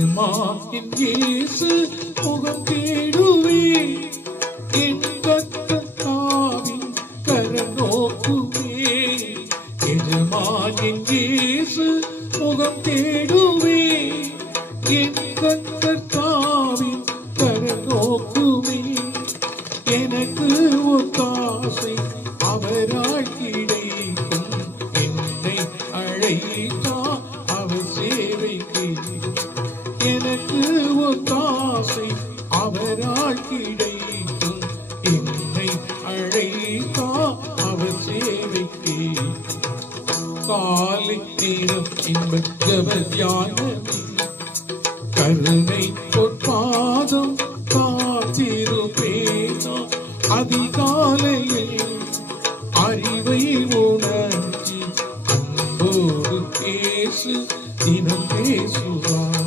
எஜமானின் இயேசு முகம் தேடுவே. என் கத்தாவின் கர நோக்குவே. எஜமானின் இயேசு முகம் தேடுவே. என் கத்தாவின் கர நோக்குவே. எனக்கு ஒத்தாசை அவரால் காலை நேரம் இன்ப ஜப கருணை பொற்பாதம் காத்திருப்பேனா? அதிகாலையில் அறிவை உணர்ச்சி அன்போடு பேசு தினம் பேசுவார்.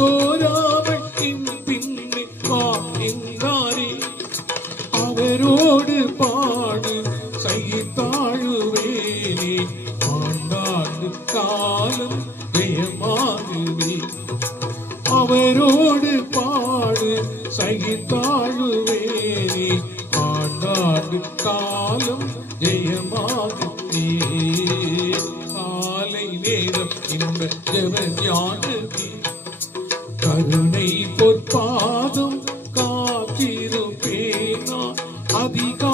சோராமல் என் பின்னே காக்கின்றாரே அவரோடு பாடு சைத்தாழுவேனே ஆண்டாண்டு காலம் ஜெயமாகுவே அவரோடு பாடு சகித்தாழுவேனே ஆண்டாண்டு காலம் ஜெயமாகுவே காலை நேரம் இன்ப ஜெப தியானமே கருணை பொற்பாதம் காத்திருப்பேனா? அதிகாலையில்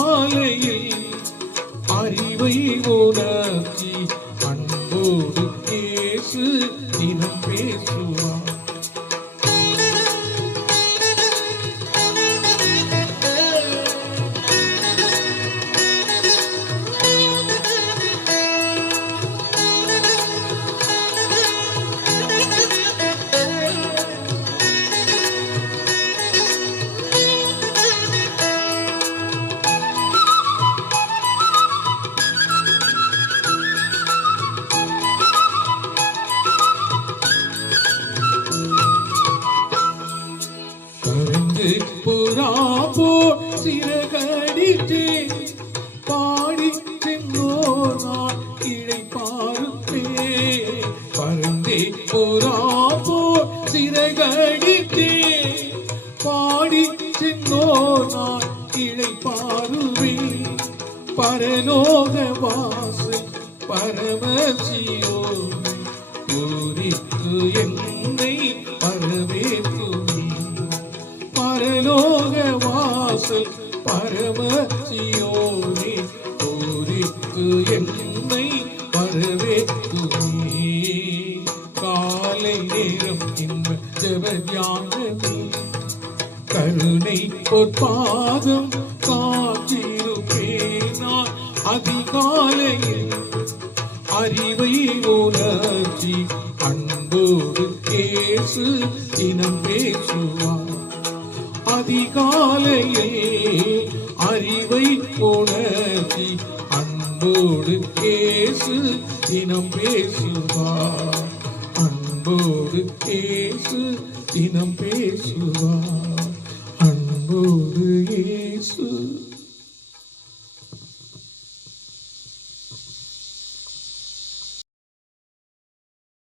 சிறகடிச்சு பாடி செங்கோ நான் இடை பாருப்பே பருந்தே புறா போல் சிறகடித்து பாடி செங்கோ நான் இடை பாருவே பரலோக வாசு பரமசியோ பூரித்து என்னை பரவே பரமசியோனே பூரித்து என்னை வரவேற்குமே காலை நேரம் இன்ப ஜப தியானமே கருணை பொற்பாதம் காத்திருப்பேனான் அதிகாலையில் அறிவை உணர்ச்சி அன்போடு பேசு தினம் பேசுவார். அதிகாலையில் அறிவை உணர்ச்சி அன்போடு பேசு தினம் பேசுவார் அன்போடு பேசு